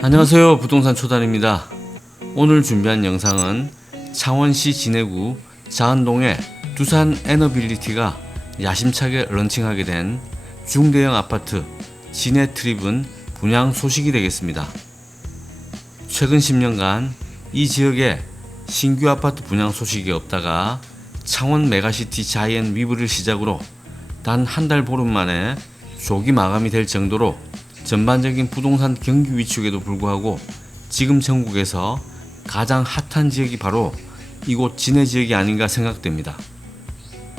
안녕하세요. 부동산 초단입니다. 오늘 준비한 영상은 창원시 진해구 자안동의 두산 에너빌리티가 야심차게 런칭하게 된 중대형 아파트 진해 트립은 분양 소식이 되겠습니다. 최근 10년간 이 지역에 신규 아파트 분양 소식이 없다가 창원 메가시티 자이언 위브를 시작으로 단 한 달 보름 만에 조기 마감이 될 정도로 전반적인 부동산 경기 위축에도 불구하고 지금 전국에서 가장 핫한 지역이 바로 이곳 진해 지역이 아닌가 생각됩니다.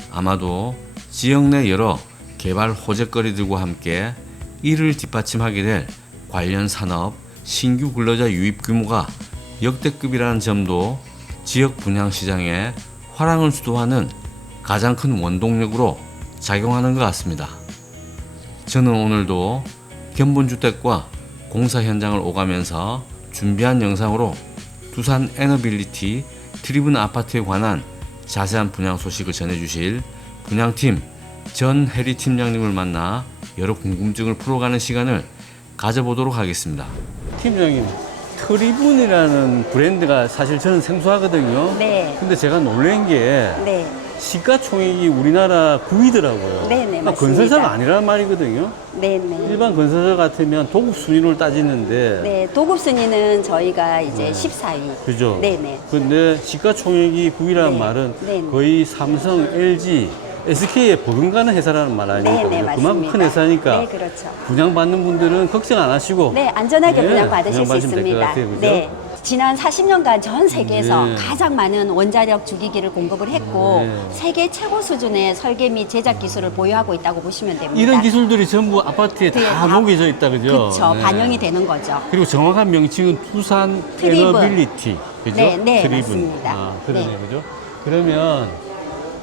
아마도 지역 내 여러 개발 호재거리들과 함께 이를 뒷받침하게 될 관련 산업 신규 근로자 유입 규모가 역대급이라는 점도 지역 분양 시장에 화랑을 주도하는 가장 큰 원동력으로 작용하는 것 같습니다. 저는 오늘도 견본주택과 공사 현장을 오가면서 준비한 영상으로 두산 에너빌리티 트리븐 아파트에 관한 자세한 분양 소식을 전해주실 분양팀 전혜리 팀장님을 만나 여러 궁금증을 풀어가는 시간을 가져보도록 하겠습니다. 팀장님, 트리븐이라는 브랜드가 사실 저는 생소하거든요. 네. 근데 제가 놀란 게 네. 시가총액이 우리나라 9위더라고요. 네, 네, 맞습니다. 건설사가 아니란 말이거든요. 네네. 일반 건설사 같으면 도급 순위를 따지는데 네, 도급 순위는 저희가 이제 14위. 그죠? 네네. 근데 시가총액이 9위라는 네. 말은 네. 거의 삼성, LG, SK에 버금가는 회사라는 말 아닙니까? 네 네, 그만큼 맞습니다. 큰 회사니까 네, 그렇죠. 분양받는 분들은 걱정 안 하시고 네, 안전하게 네, 분양 받으실 수 분양받으시면 될것 있습니다. 같아요, 그죠? 네. 지난 40년간 전 세계에서 네. 가장 많은 원자력 주기기를 공급을 했고 네. 세계 최고 수준의 설계 및 제작 기술을 보유하고 있다고 보시면 됩니다. 이런 기술들이 전부 아파트에 네, 다 다- 녹여져 있다 그죠? 그렇죠. 네. 반영이 되는 거죠. 그리고 정확한 명칭은 두산 트리븐. 에너빌리티 그죠? 네, 네, 트리븐. 맞습니다. 아, 그러네 네. 그죠? 그러면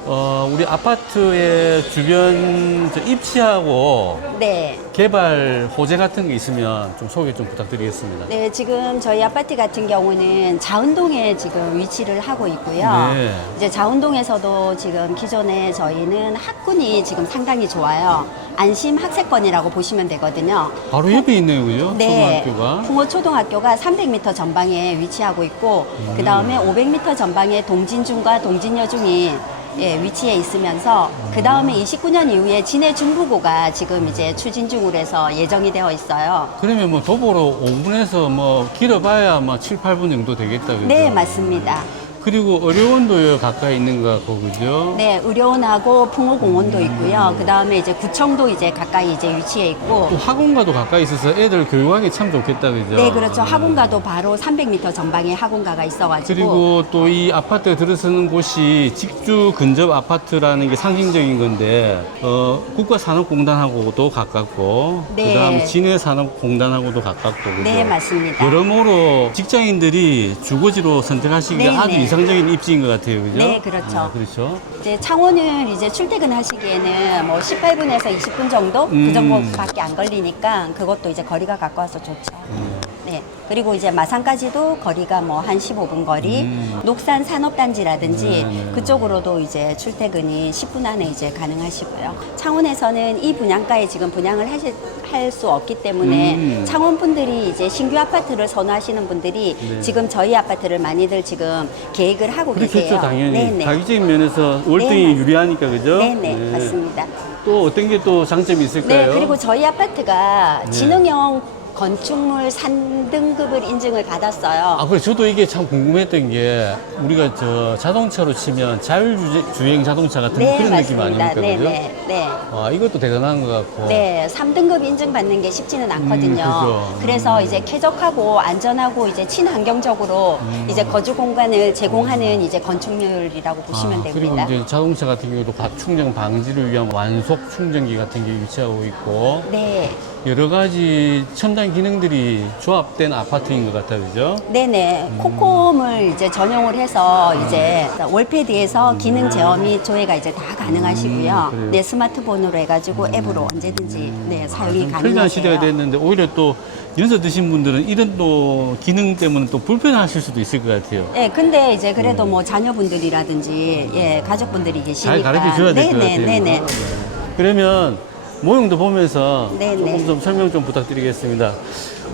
어, 우리 아파트의 주변 저 입지하고 네. 개발 호재 같은 게 있으면 좀 소개 좀 부탁드리겠습니다. 네, 지금 저희 아파트 같은 경우는 자운동에 지금 위치를 하고 있고요. 네. 이제 자운동에서도 지금 기존에 저희는 학군이 지금 상당히 좋아요. 안심 학세권이라고 보시면 되거든요. 바로 옆에 있네요, 그죠? 네, 초등학교가. 풍호 초등학교가 300m 전방에 위치하고 있고 음. 그 다음에 500m 전방에 동진중과 동진여중이 예, 위치해 있으면서 그 다음에 29년 이후에 진해 중부고가 지금 이제 추진 중으로 해서 예정이 되어 있어요. 그러면 뭐 도보로 5분에서 뭐 길어봐야 뭐 7, 8분 정도 되겠다, 그죠? 네, 맞습니다. 그리고 의료원도 가까이 있는 것 같고, 그죠? 네, 의료원하고 풍호공원도 있고요. 그 다음에 이제 구청도 이제 가까이 이제 위치해 있고. 또 학원과도 가까이 있어서 애들 교육하기 참 좋겠다, 그죠? 네, 그렇죠. 학원가도 바로 300m 전방에 학원가가 있어가지고. 그리고 또 이 아파트에 들어서는 곳이 직주 근접 아파트라는 게 상징적인 건데 어, 국가산업공단하고도 가깝고 네. 그다음 진해산업공단하고도 가깝고 그죠? 네, 맞습니다. 여러모로 직장인들이 주거지로 선택하시기에 네, 아주 네. 이상 적인 입지인 것 같아요, 그죠? 네, 그렇죠. 아, 그렇죠. 이제 창원을 이제 출퇴근하시기에는 뭐 18분에서 20분 정도 음. 그 정도밖에 안 걸리니까 그것도 이제 거리가 가까워서 좋죠. 네. 그리고 이제 마산까지도 거리가 뭐 한 15분 거리, 음. 녹산 산업단지라든지 네, 네. 그쪽으로도 이제 출퇴근이 10분 안에 이제 가능하시고요. 창원에서는 이 분양가에 지금 분양을 하실 할수 없기 때문에 음. 창원 분들이 이제 신규 아파트를 선호하시는 분들이 네. 지금 저희 아파트를 많이들 지금 계획을 하고 그렇겠죠, 계세요. 당연히. 네네. 가격적인 면에서 월등히 네, 유리하니까, 그죠? 네네 맞습니다. 또 어떤 게 또 장점이 있을까요? 네 그리고 저희 아파트가 네. 진흥형 건축물 3등급을 인증을 받았어요. 아, 그래. 저도 이게 참 궁금했던 게, 우리가 저 자동차로 치면 자율주행 자동차 같은 네 그런 느낌 맞습니다. 아닙니까? 네, 그죠? 네, 네. 아, 이것도 대단한 것 같고. 네, 3등급 인증 받는 게 쉽지는 않거든요. 음, 그죠. 그래서 이제 쾌적하고 안전하고 이제 친환경적으로 이제 거주 공간을 제공하는 이제 건축물이라고 보시면 아, 그리고 됩니다. 이제 자동차 같은 경우도 과충전 방지를 위한 완속 충전기 같은 게 위치하고 있고, 네. 여러 가지 첨단 기능들이 조합된 아파트인 것 같아요. 그죠? 네네. 코콤을 이제 전용을 해서 이제 월패드에서 기능 제어 및 조회가 이제 다 가능하시고요. 음, 그래요? 네, 스마트폰으로 해가지고 앱으로 언제든지 네, 사용이 좀 편리한 시대가 가능하세요. 됐는데, 오히려 또 연세 드신 분들은 이런 또 기능 때문에 또 불편하실 수도 있을 것 같아요. 네, 근데 이제 그래도 뭐 자녀분들이라든지 예, 가족분들이 계시니까 잘 가르쳐 줘야 될것 네네, 같아요. 네네. 그러면 모형도 보면서 네네. 조금 좀 설명 좀 부탁드리겠습니다.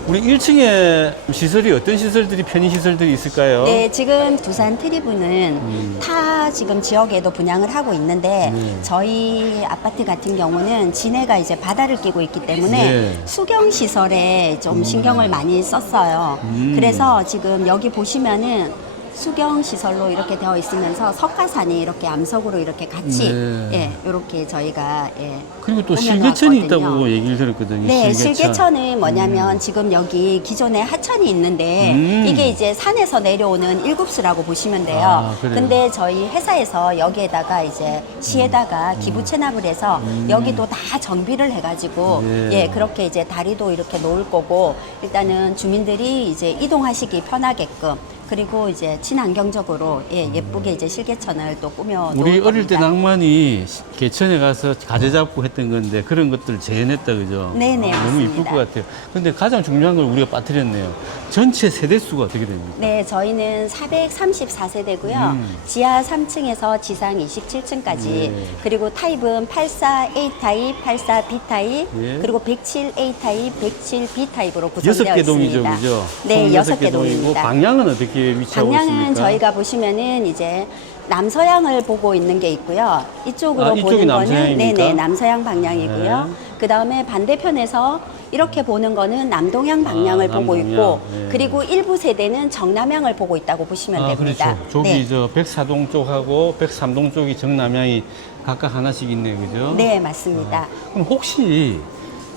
우리 1층에 시설이 어떤 시설들이 편의 시설들이 있을까요? 네, 지금 두산 트리브는 음. 타 지금 지역에도 분양을 하고 있는데 네. 저희 아파트 같은 경우는 진해가 이제 바다를 끼고 있기 때문에 네. 수경 시설에 좀 신경을 많이 썼어요. 음. 그래서 지금 여기 보시면은 수경 시설로 이렇게 되어 있으면서 석가산이 이렇게 암석으로 이렇게 같이 네. 예, 이렇게 저희가 예, 그리고 또. 실개천이 있다고 얘기를 들었거든요. 네, 실개천. 실개천 은 뭐냐면 지금 여기 기존에 하천이 있는데 음. 이게 이제 산에서 내려오는 일급수라고 보시면 돼요. 아, 그래요? 근데 저희 회사에서 여기에다가 이제 시에다가 기부 체납을 해서 여기도 다 정비를 해가지고 음. 예. 예 그렇게 이제 다리도 이렇게 놓을 거고 일단은 주민들이 이제 이동하시기 편하게끔 그리고 이제 친환경적으로 예 예쁘게 이제 실개천을 또 꾸며 우리 어릴 때. 낭만이 개천에 가서 가재 잡고 했던 건데 그런 것들 재현했다 그죠? 네네, 너무 이쁠 맞습니다. 것 같아요. 근데 가장 중요한 걸 우리가 빠뜨렸네요. 전체 세대 수가 어떻게 됩니까? 네, 저희는 434세대고요. 음. 지하 3층에서 지상 27층까지 네. 그리고 타입은 84A 타입, 84B 타입, 예. 그리고 107A 타입, 107B 타입으로 여섯 구성되어 개 있습니다. 동이죠, 그죠? 네, 총 여섯 여섯 개 동이고 동입니다. 방향은 어떻게 위치하고 방향은 있습니까? 저희가 보시면은 이제 남서향을 보고 있는 게 있고요. 이쪽으로 아, 보는 거는? 네네 남서향 방향이고요. 네. 그 다음에 반대편에서 이렇게 보는 거는 남동향 방향을 아, 보고. 있고 네. 그리고 일부 세대는 정남향을 보고 있다고 보시면 아, 됩니다. 그렇죠. 저기 네. 저 104동 쪽하고 103동 쪽이 정남향이 각각 하나씩 있네요, 그죠? 네, 맞습니다. 그럼 혹시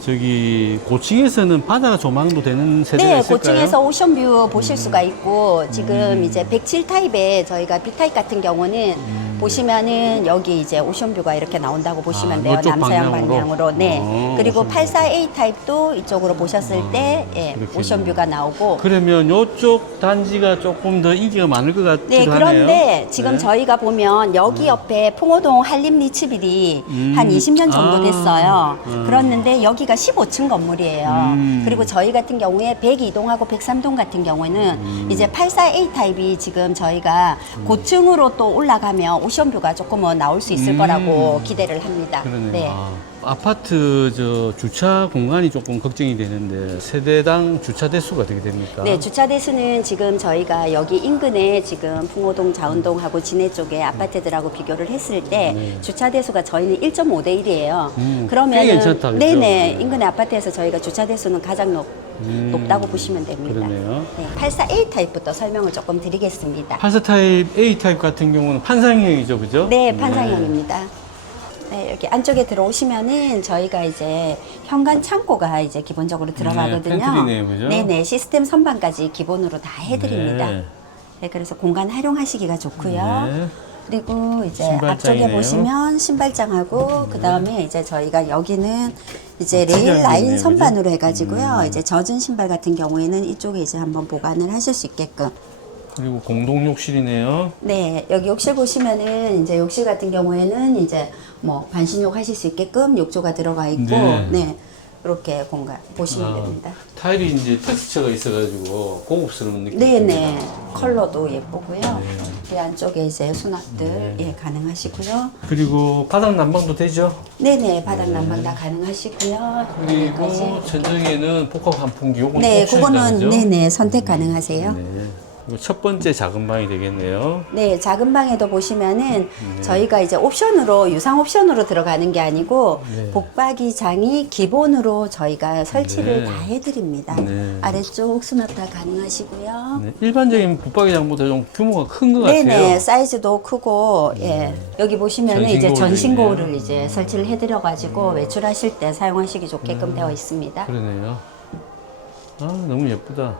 저기 고층에서는 바다가 조망도 되는 세대가 네, 있을까요? 고층에서 오션뷰 보실 수가 있고 지금 음. 이제 107 타입에 저희가 B 타입 같은 경우는 보시면은 여기 이제 오션뷰가 이렇게 나온다고 보시면 아, 돼요. 이쪽 남서양 방향으로? 방향으로. 네. 어, 그리고 오션뷰. 84A 타입도 이쪽으로 보셨을 때 예, 그렇겠네요. 오션뷰가 나오고 그러면 이쪽 단지가 조금 더 인기가 많을 것 같기도 네, 하네요. 그런데 지금 네. 저희가 보면 여기 옆에 풍호동 한림 리츠빌이 음. 한 20년 정도 아. 됐어요. 음. 그렇는데 여기가 15층 건물이에요. 음. 그리고 저희 같은 경우에 102동하고 103동 같은 경우에는 음. 이제 84A 타입이 지금 저희가 고층으로 또 올라가면 오션뷰가 조금은 나올 수 있을 음. 거라고 기대를 합니다. 그러네요. 네. 아, 파트저 주차 공간이 조금 걱정이 되는데 세대당 주차 대수가 어떻게 됩니까? 네, 주차 대수는 지금 저희가 여기 인근에 지금 풍호동, 자운동하고 진해 쪽에 아파트들하고 비교를 했을 때 네. 주차 대수가 저희는 1.5대 1이에요. 음, 그러면 꽤 괜찮다, 그죠? 네네 인근의 아파트에서 저희가 주차 대수는 가장 높, 음, 높다고 보시면 됩니다. 그러네요. 네, 84A 타입부터 설명을 조금 드리겠습니다. 84 타입 A 타입 같은 경우는 판상형이죠, 그죠? 네, 판상형입니다. 네, 이렇게 안쪽에 들어오시면은 저희가 이제 현관 창고가 이제 기본적으로 들어가거든요. 네, 팬트리네요, 그죠? 네네, 시스템 선반까지 기본으로 다 해드립니다. 네. 네, 그래서 공간 활용하시기가 좋고요. 네. 그리고 이제 신발장이네요. 앞쪽에 보시면 신발장하고 그 다음에 이제 저희가 여기는 이제 레일 특이한 게 라인 선반으로? 해가지고요. 음. 이제 젖은 신발 같은 경우에는 이쪽에 이제 한번 보관을 하실 수 있게끔. 그리고 공동 욕실이네요. 네, 여기 욕실 보시면은 이제 욕실 같은 경우에는 이제 뭐 반신욕 하실 수 있게끔 욕조가 들어가 있고, 네. 네, 이렇게 공간 보시면 아, 됩니다. 타일이 이제 텍스처가 있어가지고 고급스러운 느낌이 네네. 컬러도 예쁘고요. 이 안쪽에 이제 수납들 네. 예 가능하시고요. 그리고 바닥 난방도 되죠? 네네, 바닥 난방 다 가능하시고요. 그리고. 천정에는 복합 환풍기 요건 네, 그거는? 네네 선택 가능하세요. 네. 첫 번째 작은 방이 되겠네요. 네, 작은 방에도 보시면은 네. 저희가 이제 옵션으로 유상 옵션으로 들어가는 게 아니고 네. 복박이 장이 기본으로 저희가 설치를 네. 다 해드립니다. 네. 아래쪽 수납 다 가능하시고요. 네, 일반적인 붙박이 장보다 좀 규모가 큰 것 같아요. 네네 사이즈도 크고 예 여기 보시면은 이제 전신 거울을 있네요. 이제 설치를 해드려가지고 외출하실 때 사용하시기 좋게끔 되어 있습니다. 그러네요. 아, 너무 예쁘다.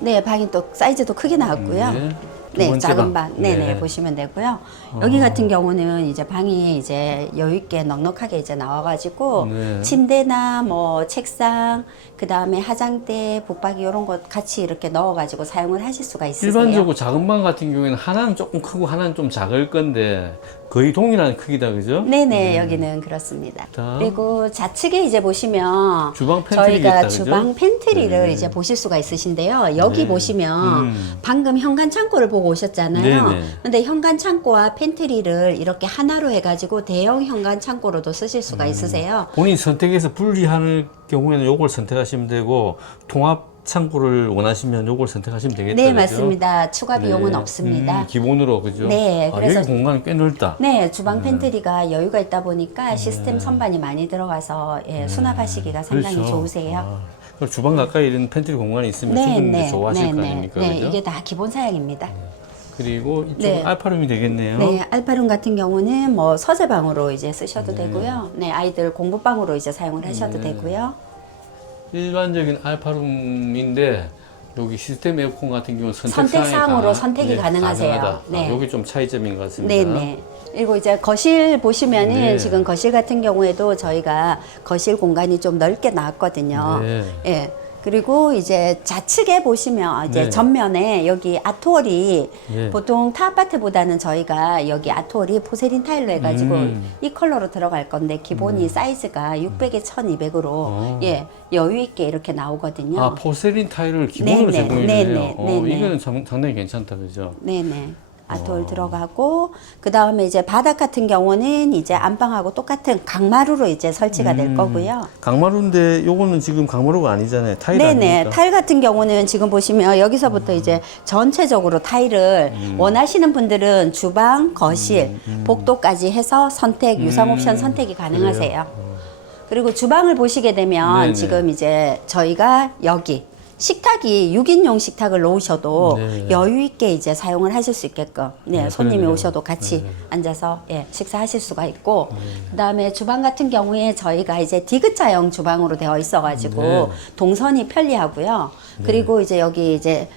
네 방이 또 사이즈도 크게 나왔고요. 네. 두 네, 번째 작은 방. 방. 네네, 네. 보시면 되고요. 여기 같은 경우는 이제 방이 이제 여유 있게 넉넉하게 이제 나와가지고, 네. 침대나 뭐 책상, 그 다음에 화장대, 붙박이 이런 것 같이 이렇게 넣어가지고 사용을 하실 수가 있으세요. 일반적으로 작은 방 같은 경우에는 하나는 조금 크고 하나는 좀 작을 건데 거의 동일한 크기다, 그죠? 네네, 여기는 그렇습니다. 다음. 그리고 좌측에 이제 보시면 주방 저희가 그죠? 주방 팬트리를 네. 이제 보실 수가 있으신데요. 여기 네. 보시면 음. 방금 현관 창고를 보고 보고 오셨잖아요. 네네. 근데 현관 창고와 팬트리를 이렇게 하나로 해가지고 대형 현관 창고로도 쓰실 수가 음. 있으세요. 본인 선택해서 분리하는 경우에는 요걸 선택하시면 되고 통합 창고를 원하시면 요걸 선택하시면 되겠다. 네, 그죠? 맞습니다. 추가 비용은 네. 없습니다. 음, 기본으로 그죠? 네, 아, 그래서- 여기 공간이 꽤 넓다. 네, 주방 팬트리가 여유가 있다 보니까 시스템 선반이 많이 들어가서 예, 수납하시기가 상당히 그렇죠. 좋으세요. 아, 그럼 주방 가까이 이런 팬트리 공간이 있으면 네, 충분히 네, 좋아하실 네, 거 네, 아닙니까? 네, 그죠? 이게 다 기본 사양입니다. 그리고 이쪽 네. 알파룸이 되겠네요. 네, 알파룸 같은 경우는 뭐 서재방으로 이제 쓰셔도 네. 되고요. 네, 아이들 공부방으로 이제 사용을 하셔도 되고요. 일반적인 알파룸인데 여기 시스템 에어컨 같은 경우는 선택 선택 사항으로 가능- 선택이 가능하세요. 가능하다. 네. 아, 여기 좀 차이점인 것 같습니다. 네, 네. 그리고 이제 거실 보시면은 네. 지금 거실 같은 경우에도 저희가 거실 공간이 좀 넓게 나왔거든요. 네. 예. 그리고 이제 좌측에 보시면 이제 네. 전면에 여기 아트월이 네. 보통 타 아파트보다는 저희가 여기 아트월이 포세린 타일로 해가지고 음. 이 컬러로 들어갈 건데 기본이 사이즈가 600에 1200으로 어. 예 여유 있게 이렇게 나오거든요. 아 포세린 타일을 기본으로 네네, 제공해 네네. 어, 네네. 이거는 상, 상당히 괜찮다 그죠? 네네. 아트월 들어가고 그 다음에 이제 바닥 같은 경우는 이제 안방하고 똑같은 강마루로 이제 설치가 될 음. 거고요. 강마루인데 요거는 지금 강마루가 아니잖아요. 타일 네네. 아닙니까? 타일 같은 경우는 지금 보시면 여기서부터 이제 전체적으로 타일을 음. 원하시는 분들은 주방, 거실, 복도까지 해서 선택, 유상 옵션 음. 선택이 가능하세요. 그리고 주방을 보시게 되면 네네. 지금 이제 저희가 여기 식탁이 6인용 식탁을 놓으셔도 네. 여유 있게 이제 사용을 하실 수 있게끔 네, 네, 손님이 그러네요. 오셔도 같이 앉아서 예, 식사하실 수가 있고 네. 그다음에 주방 같은 경우에 저희가 이제 디귿자형 주방으로 되어 있어 가지고 네. 동선이 편리하고요. 그리고 이제 여기 이제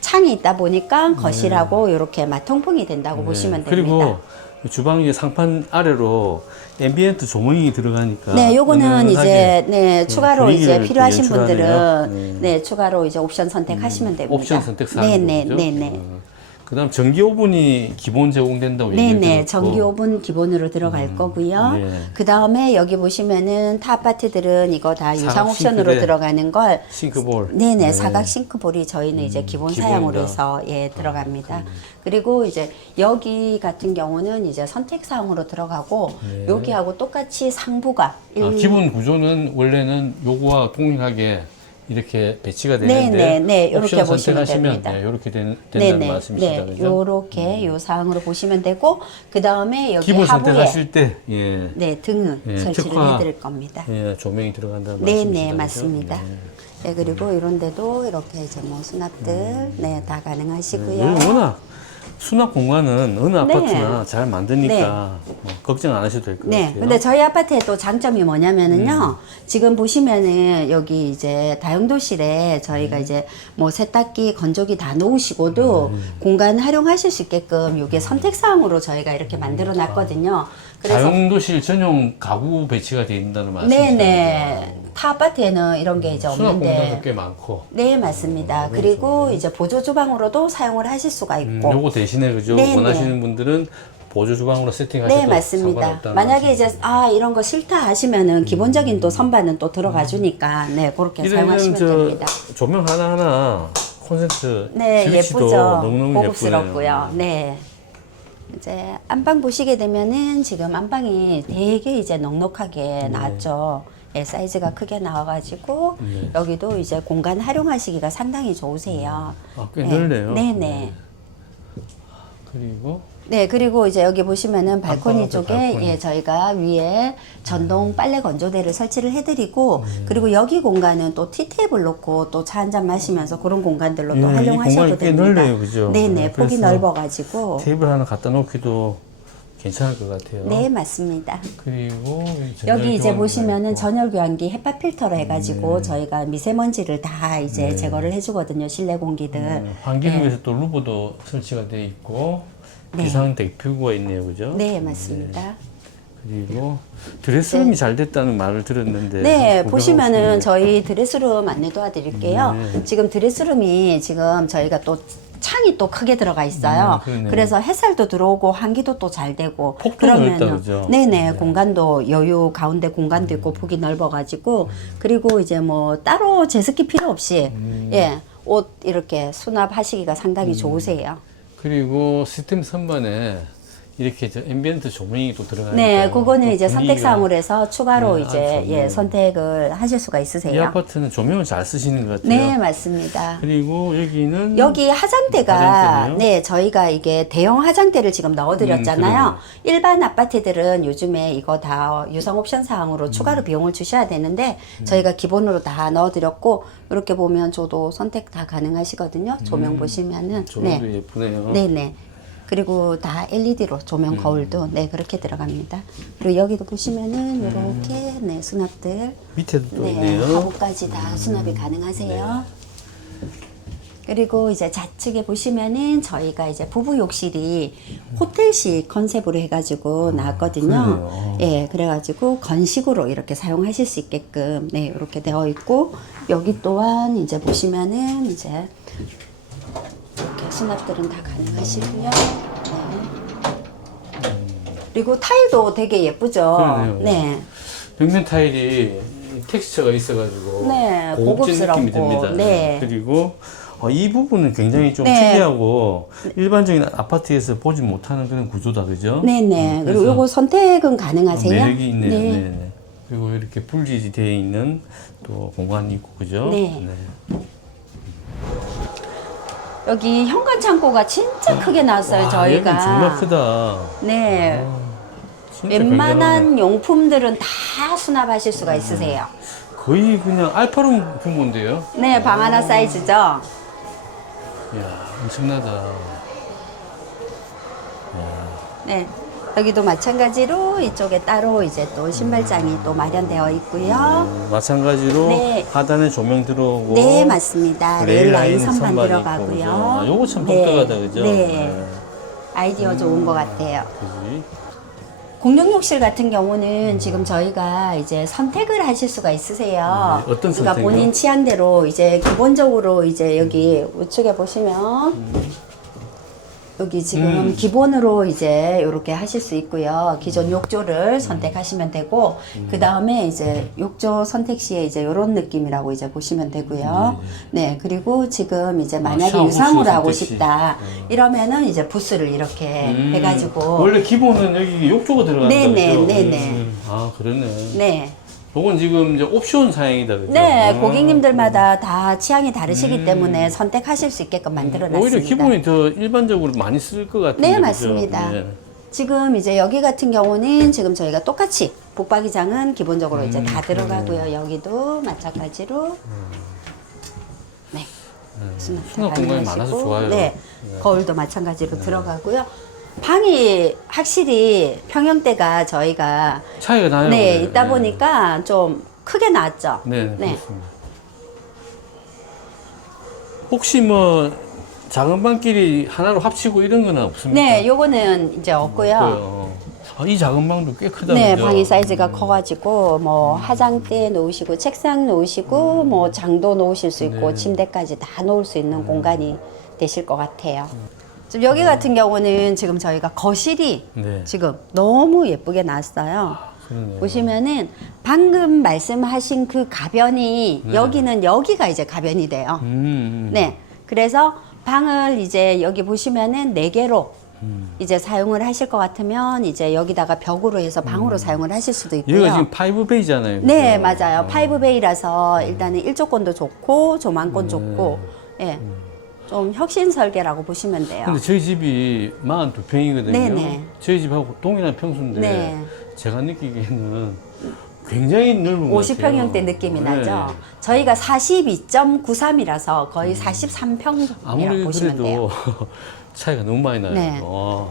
창이 있다 보니까 거실하고 이렇게 마통풍이 된다고 보시면 됩니다. 네. 그리고 주방 이제 상판 아래로 앰비엔트 조명이 들어가니까 네, 요거는 이제 네 추가로 이제 필요하신. 분들은 네. 추가로 이제 옵션 선택하시면 됩니다. 옵션 선택 사항 네, 네? 네, 네. 어. 그다음 전기 오븐이 기본 제공된다고 네, 네, 들었고. 전기 오븐 기본으로 들어갈 거고요. 네. 그 다음에 여기 보시면은 타 아파트들은 이거 다 유상 옵션으로 싱크대. 들어가는 걸 싱크볼 네네 사각 싱크볼이 저희는 이제 기본 기본이다. 사양으로 해서 예 들어갑니다. 그리고 이제 여기 같은 경우는 이제 선택 사항으로 들어가고 여기하고 똑같이 상부가 아, 일- 기본 구조는 원래는 요거와 동일하게 이렇게 배치가 되는데 네, 네, 요렇게 옵션 보시면 선택하시면 됩니다. 네, 이렇게 된, 된다는 네네 말씀이시다 네 그죠? 요렇게 요 사항으로 보시면 되고 그 다음에 여기 기본 하부에 선택하실 때 예, 네 등은 예, 설치를 특화. 해드릴 겁니다. 예, 조명이 들어간다는 네, 말씀이시다 네, 그죠? 맞습니다. 네. 네, 그리고 이런 데도 이렇게 이제 뭐 수납들, 네, 다 가능하시고요. 여기 워낙 수납 공간은 어느 네. 아파트나 잘 만드니까 뭐 걱정 안 하셔도 될 것 네, 같아요. 근데 저희 아파트의 또 장점이 뭐냐면은요, 음. 지금 보시면은 여기 이제 다용도실에 저희가 음. 이제 뭐 세탁기, 건조기 다 놓으시고도 음. 공간 활용하실 수 있게끔 이게 선택 사항으로 저희가 이렇게 만들어 놨거든요. 그래서 다용도실 전용 가구 배치가 되어 있다는 말씀이시죠? 네네. 타 아파트에는 이런 게 이제 수납 공간도 없는데. 꽤 많고 네, 맞습니다. 그리고 이제 보조 주방으로도 사용을 하실 수가 음, 있고. 요거 대신에 그죠? 네, 원하시는 분들은 보조 주방으로 세팅하셔도 네, 맞습니다. 상관없다는 만약에 이제 아 이런 거 싫다 하시면은 기본적인 또 선반은 또 들어가 주니까 네 그렇게 이런 사용하시면 저 됩니다. 조명 하나 하나 콘센트 네, 스위치도 예쁘죠. 너무너무 고급스럽고요. 예쁘네요. 네. 이제 안방 보시게 되면은 지금 안방이 되게 이제 네. 넉넉하게 나왔죠. 예, 사이즈가 크게 나와가지고 네. 여기도 이제 공간 활용하시기가 상당히 좋으세요. 아, 꽤 네. 넓네요. 네네. 그리고 네, 그리고 이제 여기 보시면은 발코니 앞에 쪽에 발코니. 예, 저희가 위에 전동 빨래 건조대를 설치를 해드리고 음. 그리고 여기 공간은 또 티테이블 놓고 또 차 한 잔 마시면서 그런 공간들로 또 음, 이 활용하셔도 공간이 꽤 됩니다. 넓네요, 그죠? 네네, 네, 폭이 그래서 넓어가지고 테이블 하나 갖다 놓기도 괜찮을 것 같아요. 네 맞습니다. 그리고 여기 이제 보시면은. 전열 교환기 햇볕 필터로 네. 해가지고 저희가 미세먼지를 다 이제 제거를 해주거든요 실내 공기들. 음, 환기를 위해서 또 루브도 설치가 돼 있고 비상 대표구가 있네요, 그죠? 네 맞습니다. 그리고 드레스룸이 잘 됐다는 말을 들었는데 네, 보시면은 저희 드레스룸 안내 도와드릴게요. 네. 지금 드레스룸이 지금 저희가 또 창이 또 크게 들어가 있어요. 음, 그러네요. 그래서 햇살도 들어오고 환기도 또 잘 되고 폭도 넓다, 그죠? 네네 공간도 여유 가운데 공간도 있고 폭이 넓어가지고 그리고 이제 뭐 따로 제습기 필요 없이 음. 예옷 이렇게 수납하시기가 상당히 좋으세요. 그리고 시스템 선반에 이렇게 저 앰비언트 조명이 또 들어가니까 네, 그거는 이제 또 선택 사항으로 해서 추가로 네, 이제 아주 예. 선택을 하실 수가 이 있으세요. 아파트는 조명을 잘 쓰시는 것 같아요. 네, 맞습니다. 그리고 여기는 여기 화장대가 화장대네요? 네 저희가 이게 대형 화장대를 지금 넣어 드렸잖아요. 음, 일반 아파트들은 요즘에 이거 다 유상 옵션 사항으로 음. 추가로 비용을 주셔야 되는데 저희가 기본으로 다 넣어 드렸고 이렇게 보면 저도 선택 다 가능하시거든요. 조명 보시면은 음. 조명도 네, 예쁘네요. 네, 네. 그리고 다 LED로 조명 음. 거울도 네 그렇게 들어갑니다. 그리고 여기도 보시면은 이렇게 네 수납들 밑에도 또 네, 있네요. 음. 하부까지 다 수납이 가능하세요. 그리고 이제 좌측에 보시면은 저희가 이제 부부 욕실이 호텔식 컨셉으로 해가지고 나왔거든요. 아, 그러네요. 예, 그래가지고 건식으로 이렇게 사용하실 수 있게끔 네 이렇게 되어 있고 여기 또한 이제 보시면은 이제 수납들은 다 가능하시고요. 네. 그리고 타일도 되게 예쁘죠. 그러네요. 네. 벽면 타일이 텍스처가 있어가지고 네, 고급진 느낌이 고급스럽고, 듭니다. 네. 그리고 어, 이 부분은 굉장히 좀 네. 특이하고 일반적인 아파트에서 보지 못하는 그런 구조다, 그죠? 네네. 음, 그리고 그래서 요거 선택은 가능하세요? 매력이 있네요. 네. 네. 네. 그리고 이렇게 불지 되어 있는 또 공간이 있고, 그죠? 네. 여기 현관 창고가 진짜 크게 나왔어요, 와, 저희가. 정말 크다. 네. 진짜 굉장하네. 웬만한 용품들은 다 수납하실 수가 있으세요. 거의 그냥 알파룸 규모인데요. 네, 방 하나 사이즈죠? 이야, 엄청나다. 네. 여기도 마찬가지로 이쪽에 따로 이제 또 신발장이 또 마련되어 있고요. 음, 마찬가지로 네. 하단에 조명 들어오고 네, 맞습니다. 레일 라인 선반 들어가고요. 아, 요거 참 네. 독특하다, 그죠? 네. 아이디어 좋은 것 같아요. 그지? 공용 욕실 같은 경우는 지금 저희가 이제 선택을 하실 수가 있으세요. 네, 어떤 그러니까 선택이요? 본인 취향대로 이제 기본적으로 이제 여기 우측에 보시면 여기 지금 음. 기본으로 이제 이렇게 하실 수 있고요. 기존 욕조를 선택하시면 되고 음. 그 다음에 이제 욕조 선택 시에 이제 이런 느낌이라고 이제 보시면 되고요. 네, 그리고 지금 이제 만약에 아, 유상으로 하고 선택 시. 싶다 이러면은 이제 부스를 이렇게 음, 해가지고 원래 기본은 여기 욕조가 들어간다 네네? 네네. 음, 아 그러네. 네. 이건 지금 이제 옵션 사양이다 그죠? 네, 아, 고객님들마다 다 취향이 다르시기 음. 때문에 선택하실 수 있게끔 만들어 놨습니다. 오히려 기본이 더 일반적으로 많이 쓸 것 같은데. 네? 맞습니다. 네. 지금 이제 여기 같은 경우는 지금 저희가 똑같이 북박이장은 기본적으로 이제 다 들어가고요. 여기도 마찬가지로 네. 수납 공간이 많아서 좋아요. 네. 거울도 마찬가지로 들어가고요. 방이 확실히 평형대가 저희가 차이가 나요. 네, 그래. 있다 네. 보니까 좀 크게 나왔죠. 네, 네, 그렇습니다. 혹시 뭐 작은 방끼리 하나로 합치고 이런 건 없습니까? 네, 요거는 이제 없고요. 없고요. 아, 이 작은 방도 꽤 크다. 네, 그죠? 방이 사이즈가 커가지고 뭐 화장대 놓으시고 책상 놓으시고 뭐 장도 놓으실 수 있고 네. 침대까지 다 놓을 수 있는 공간이 되실 것 같아요. 지금 여기 같은 경우는 지금 저희가 거실이 네. 지금 너무 예쁘게 나왔어요. 그러네요. 보시면은 방금 말씀하신 그 가변이 네. 여기는 여기가 이제 가변이 돼요. 음, 음. 네. 그래서 방을 이제 여기 보시면은 네 개로 음. 이제 사용을 하실 것 같으면 이제 여기다가 벽으로 해서 방으로 사용을 하실 수도 있고요. 음. 여기가 지금 파이브 베이잖아요. 네? 맞아요. 어. 파이브 베이라서 일단은 일조권도 좋고 조망권 네. 좋고 예. 좀 혁신 설계라고 보시면 돼요. 근데 저희 집이 42평이거든요. 네네. 저희 집하고 동일한 평수인데 네. 제가 느끼기에는 굉장히 넓은 것 50평형대 같아요. 느낌이 네. 나죠. 저희가 42.93이라서 거의 43평이라고 아무리 보시면 돼요. 차이가 너무 많이 나요. 네. 와.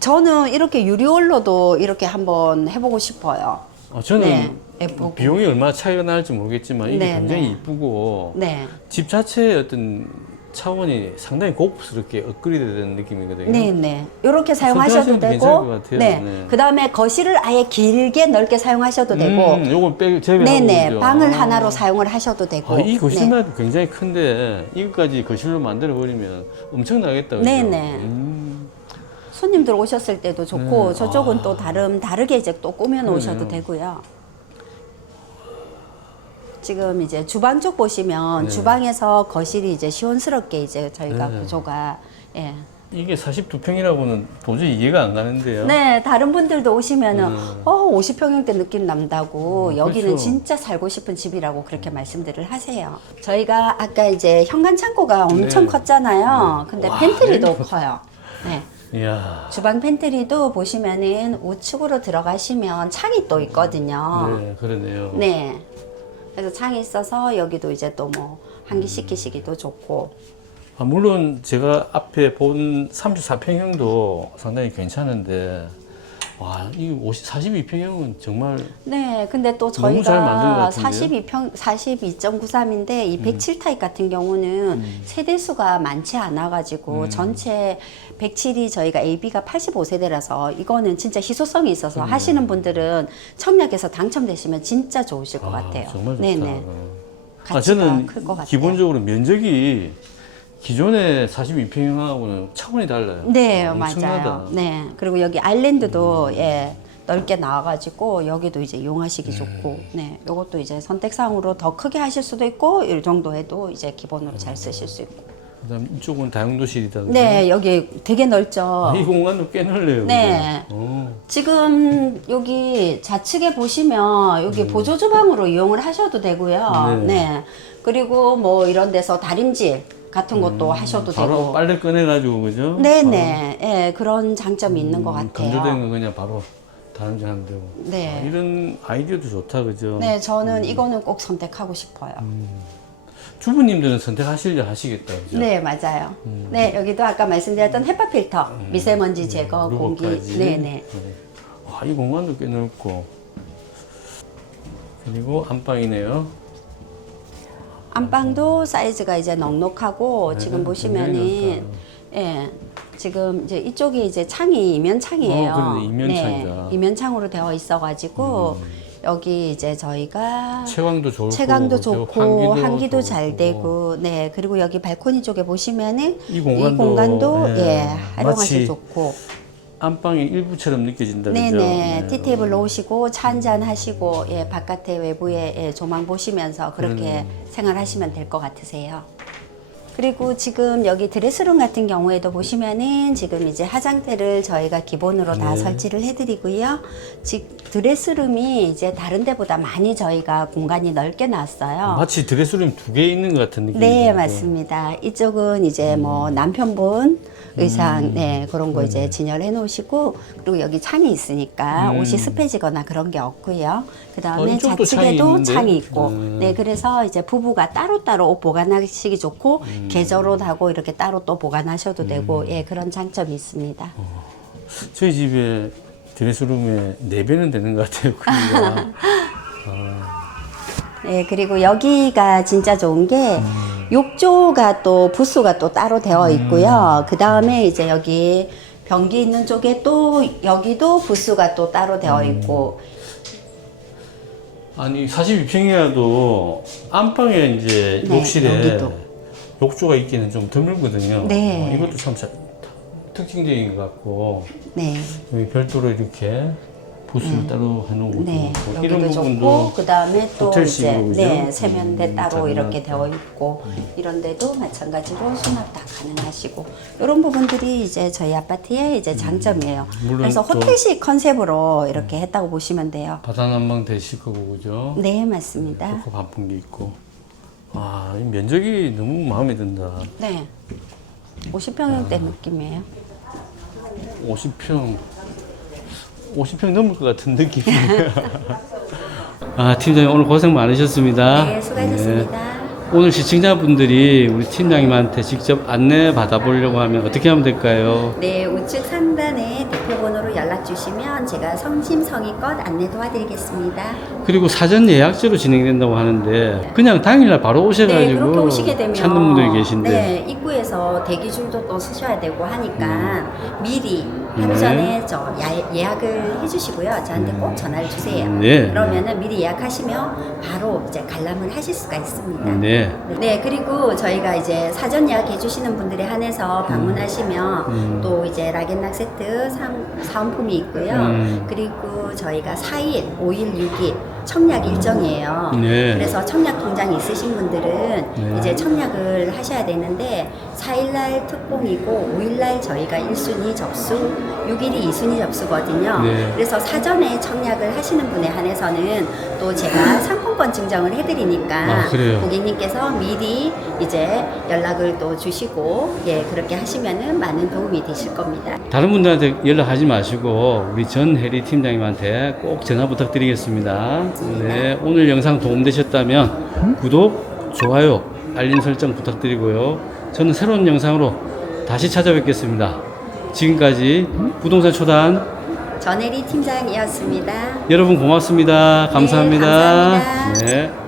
저는 이렇게 유리홀로도 이렇게 한번 해보고 싶어요. 아, 저는 네, 예쁘고. 비용이 얼마나 차이가 날지 모르겠지만 이게 네, 굉장히 네. 이쁘고 네. 집 자체의 어떤 차원이 상당히 고급스럽게 업그레이드 된 느낌이거든요. 네네. 이렇게 사용하셔도 되고, 것 같아요. 네. 네. 그 다음에 거실을 아예 길게 넓게 사용하셔도 되고, 음, 요걸 빼 제외하고 네네. 그죠? 방을 아. 하나로 사용을 하셔도 되고. 아, 이 네. 거실만 해도 굉장히 큰데 이것까지 거실로 만들어 버리면 엄청나겠다. 그죠? 네네. 음, 손님들 오셨을 때도 좋고, 네. 저쪽은 아. 또 다른, 다르게 이제 또 꾸며 놓으셔도 그러네요. 되고요. 지금 이제 주방 쪽 보시면 네. 주방에서 거실이 이제 시원스럽게 이제 저희가 네. 구조가 예, 이게 42평이라고는 도저히 이해가 안 가는데요. 네, 다른 분들도 오시면은 음. 어 50평형대 느낌 난다고 음, 여기는 그렇죠. 진짜 살고 싶은 집이라고 그렇게 말씀들을 하세요. 저희가 아까 이제 현관 창고가 엄청 네. 컸잖아요. 근데 와, 팬트리도 네. 커요. 네. 이야. 주방 팬트리도 보시면은 우측으로 들어가시면 창이 또 있거든요. 네, 그러네요. 네. 그래서 창이 있어서 여기도 이제 또 뭐 환기 시키시기도 좋고. 아, 물론 제가 앞에 본 34평형도 상당히 괜찮은데 와, 이 50, 42평형은 정말 네, 근데 또 저희가 같은데요? 42평, 42.93인데 이 107 타입 같은 경우는 음. 세대 수가 많지 않아 가지고 전체 107이 저희가 AB가 85세대라서 이거는 진짜 희소성이 있어서 하시는 분들은 청약에서 당첨되시면 진짜 좋으실 것 아, 같아요. 정말 좋다. 네네. 아, 저는. 기본적으로 면적이 기존의 42평형하고는 차원이 달라요. 네, 엄청나다. 맞아요. 네. 그리고 여기 아일랜드도 예. 넓게 나와가지고 여기도 이제 이용하시기 좋고, 네, 요것도 이제 선택상으로 더 크게 하실 수도 있고 이 정도 해도 이제 기본으로 잘 쓰실 수 있고. 그다음 이쪽은 다용도실이다. 네, 여기 되게 넓죠. 아, 이 공간도 꽤 넓네요. 네. 어. 지금 여기 좌측에 보시면 여기 보조 주방으로 이용을 하셔도 되고요. 네. 네. 그리고 뭐 이런 데서 다림질 같은 것도 하셔도 음, 바로 되고. 빨래 꺼내가지고 그죠? 네네. 예, 그런 장점이 있는 것 음, 같아요. 건조된 거 그냥 바로 다른지 하면 되고. 네. 아, 이런 아이디어도 좋다 그죠? 네, 저는 이거는 꼭 선택하고 싶어요. 주부님들은 선택하시려 하시겠다 그죠? 네, 맞아요. 네, 여기도 아까 말씀드렸던 햇밥 필터, 미세먼지 제거, 공기. 루버까지. 네, 네. 와, 이 공간도 꽤 넓고. 그리고 안방이네요. 안방도 사이즈가 이제 넉넉하고 네, 지금 굉장히 보시면은 예. 지금 이제 이쪽이 이제 창이 이면 창이에요. 어, 그러네, 이면 창이다. 음. 이면 창으로 되어 있어 가지고 여기 이제 저희가 채광도 좋고. 채광도? 좋고 환기도, 잘 좋고. 되고 네 그리고 여기 발코니 쪽에 보시면은 이 공간도, 공간도 예, 예, 활용하기 좋고 안방의 일부처럼 느껴진다 그죠? 네네 네. 티테이블 놓으시고 차 한잔 하시고 예 바깥에 외부에 예, 조망 보시면서 그렇게 생활하시면 될 것 같으세요. 그리고 지금 여기 드레스룸 같은 경우에도 보시면은 지금 이제 화장대를 저희가 기본으로 다 네. 설치를 해드리고요. 즉 드레스룸이 이제 다른 데보다 많이 저희가 공간이 넓게 놨어요. 마치 드레스룸 두 개 있는 것 같은 느낌이 네. 맞습니다. 이쪽은 이제 뭐 음. 남편분 의상, 네, 그런 거 이제 진열해 놓으시고, 그리고 여기 창이 있으니까 음. 옷이 습해지거나 그런 게 없고요. 그 어, 다음에 이쪽도 창이 좌측에도 있는데? 창이 있고, 음. 네, 그래서 이제 부부가 따로 따로 옷 보관하시기 좋고, 음. 계절옷하고 이렇게 따로 또 보관하셔도 되고, 예, 그런 장점이 있습니다. 어. 저희 집에 드레스룸에 네 배는 되는 것 같아요. 크기가. 네, 그리고 여기가 진짜 좋은 게 음. 욕조가 또 부스가 또 따로 되어 있고요. 그 다음에 이제 여기 변기 있는 쪽에 또 여기도 부스가 또 따로 되어 음. 있고 아니 42평이라도 안방에 이제 네, 욕실에 여기도. 욕조가 있기는 좀 드물거든요. 네. 어, 이것도 참 자- 특징적인 것 같고 네, 여기 별도로 이렇게 부스를 따로 해놓은 것도 네 그렇고 이런 여기도 부분도 좋고 그 다음에 또 이제 호텔식으로, 그죠? 네 세면대 음, 따로 잘 이렇게. 되어 있고 이런 데도 마찬가지로 수납 다 가능하시고 이런 부분들이 이제 저희 아파트의 이제 장점이에요. 음, 물론 그래서 또- 호텔식 컨셉으로 이렇게 했다고 보시면 돼요. 바다 난방 되실 거고 그죠? 네 맞습니다. 좋고 반풍기 있고 아, 이 면적이 너무 마음에 든다. 네. 50평형대 느낌이에요. 50평 50평 넘을 것 같은 느낌이에요. 아 팀장님 오늘 고생 많으셨습니다. 네, 수고하셨습니다. 오늘 시청자분들이 우리 팀장님한테 직접 안내 받아보려고 하면 어떻게 하면 될까요? 네, 우측 상단에 대표번호로 연락 주시면 제가 성심성의껏 안내 도와드리겠습니다. 그리고 사전 예약제로 진행된다고 하는데 그냥 당일날 바로 오셔가지고 네, 그렇게 오시게 되면 찾는 분들이 계신데 네, 입구에서 대기 줄도 또 쓰셔야 되고 하니까 미리 하루 네. 전에 저 야- 예약을 해주시고요. 저한테 꼭 전화를 주세요. 네. 그러면은 미리 예약하시면 바로 이제 관람을 하실 수가 있습니다. 네. 네, 그리고 저희가 이제 사전 예약 해 주시는 분들에 한해서 방문하시면 음. 또 이제 락앤락 세트 상, 사은품이 있고요. 음. 그리고 저희가 4일, 5일, 6일 청약 일정이에요. 네. 그래서 청약 통장 있으신 분들은 네. 이제 청약을 하셔야 되는데 4일날 특공이고 5일날 저희가 1순위 접수, 6일이 2순위 접수거든요. 네. 그래서 사전에 청약을 하시는 분에 한해서는 또 제가 상품권 증정을 해드리니까 아, 그래요? 고객님께서 미리 이제 연락을 또 주시고 예 그렇게 하시면은 많은 도움이 되실 겁니다. 다른 분들한테 연락하지 마시고 우리 전 해리 팀장님한테 꼭 전화 부탁드리겠습니다. 네, 오늘 영상 도움되셨다면 구독, 좋아요, 알림 설정 부탁드리고요. 저는 새로운 영상으로 다시 찾아뵙겠습니다. 지금까지 부동산 초단 전혜리 팀장이었습니다. 여러분 고맙습니다. 감사합니다. 감사합니다. 네.